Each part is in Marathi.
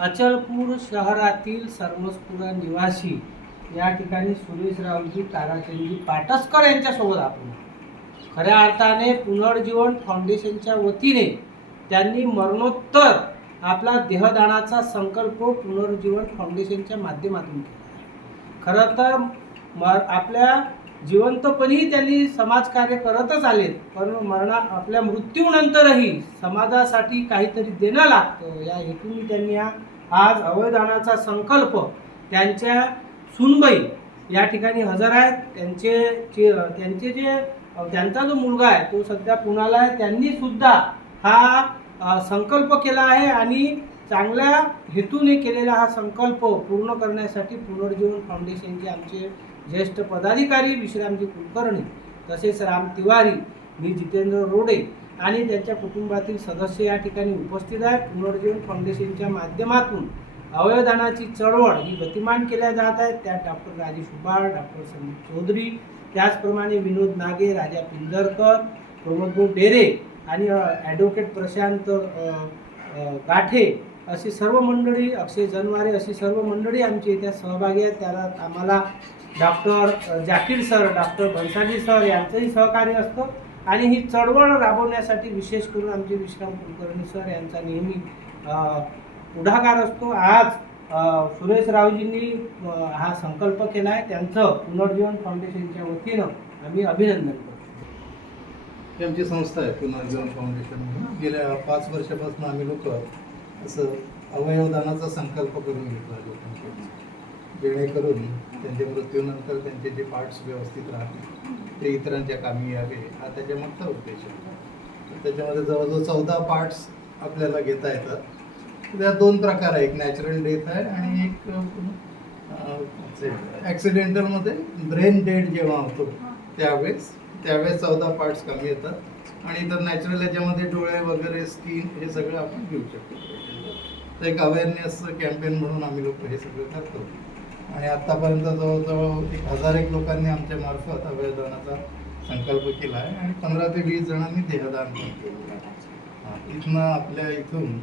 अचलपूर शहरातील सरमसपुरा निवासी या ठिकाणी सुरेशरावजी ताराचंदजी पाटसकर यांच्यासोबत आपण खऱ्या अर्थाने पुनर्जीवन फाउंडेशनच्या वतीने त्यांनी मरणोत्तर आपला देहदानाचा संकल्प पुनर्जीवन फाउंडेशनच्या माध्यमातून केला. खरं तर आपल्या जिवंतपणी त्यांनी समाजकार्य करतच आले, पण आपल्या मृत्यूनंतरही समाजासाठी काहीतरी देणं लागतं या हेतूने त्यांनी आज अवयदानाचा संकल्प त्यांच्या सुनबाई या ठिकाणी हजर आहेत. त्यांचा जो मुलगा आहे तो सध्या पुण्याला आहे. त्यांनी सुद्धा हा संकल्प केला आहे आणि चांगल्या हेतूने केलेला हा संकल्प पूर्ण करण्यासाठी पुनर्जीवन फाउंडेशनचे आमचे ज्येष्ठ पदाधिकारी विश्रामजी कुलकर्णी, तसेच राम तिवारी, मी जितेंद्र रोडे आणि त्यांच्या कुटुंबातील सदस्य या ठिकाणी उपस्थित आहेत. पुनर्जीवन फाउंडेशनच्या माध्यमातून अवयवदानाची चळवळ ही गतिमान केल्या जात आहे. त्यात डॉक्टर राजेश उबाळ, डॉक्टर संदीप चौधरी, त्याचप्रमाणे विनोद नागे, राजा पिंजरकर, प्रमोद डेरे आणि ॲडव्होकेट प्रशांत गाठे अशी सर्व मंडळी, अक्षय जनवारे अशी सर्व मंडळी आमची इथे सहभागी आहेत. त्याला आम्हाला doctor Zakir sir, doctor Bhansali sir यांचंही सहकार्य असतं आणि ही चळवळ राबवण्यासाठी विशेष करून आमचे विश्राम कुलकर्णी सर यांचा नेहमी पुढाकार असतो. आज सुरेशरावजींनी हा संकल्प केला आहे, त्यांचं पुनर्जीवन फाउंडेशनच्या वतीनं आम्ही अभिनंदन करतो. ही आमची संस्था आहे पुनर्जीवन फाउंडेशन म्हणून. गेल्या 5 वर्षापासून आम्ही लोक असं अवयवदानाचा संकल्प करून घेतो लोकांकडून, जेणेकरून त्यांच्या मृत्यूनंतर त्यांचे जे पार्ट्स व्यवस्थित राहतील ते इतरांच्या कामी यावे हा त्याच्या मागचा उद्देश आहे. त्याच्यामध्ये जवळजवळ 14 पार्ट्स आपल्याला घेता येतात. त्या 2 प्रकार आहे, एक नॅचरल डेथ आहे आणि एक ॲक्सिडेंटलमध्ये ब्रेन डेड जेव्हा होतो त्यावेळेस 14 पार्ट्स कमी येतात आणि इतर नॅचरल याच्यामध्ये डोळे वगैरे, स्किन हे सगळं आपण घेऊ शकतो. तर एक अवेअरनेस कॅम्पेन म्हणून आम्ही लोक हे सगळं करतो आणि आत्तापर्यंत जवळजवळ 1001 लोकांनी आमच्या मार्फत अवयवदानाचा संकल्प केला आहे आणि 15 ते 20 जणांनी देहदान पण केलं आहे. इथनं आपल्या इथून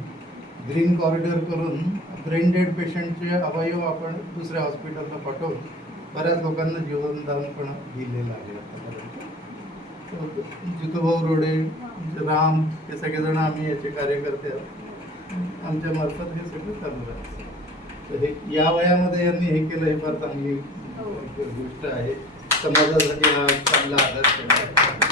ग्रीन कॉरिडॉर करून ब्रेन डेड पेशंटचे अवयव आपण दुसऱ्या हॉस्पिटलला पाठवून बऱ्याच लोकांना जीवनदान पण दिलेलं आहे आतापर्यंत. जितूभाऊ रोडे, राम हे सगळेजण आम्ही याचे कार्यकर्ते आहोत. आमच्या मार्फत हे सगळं चालू आहे. तर हे या वयामध्ये यांनी हे केलं हे फार चांगली गोष्ट आहे. समाजासाठी हा चांगला आदर्श आहे.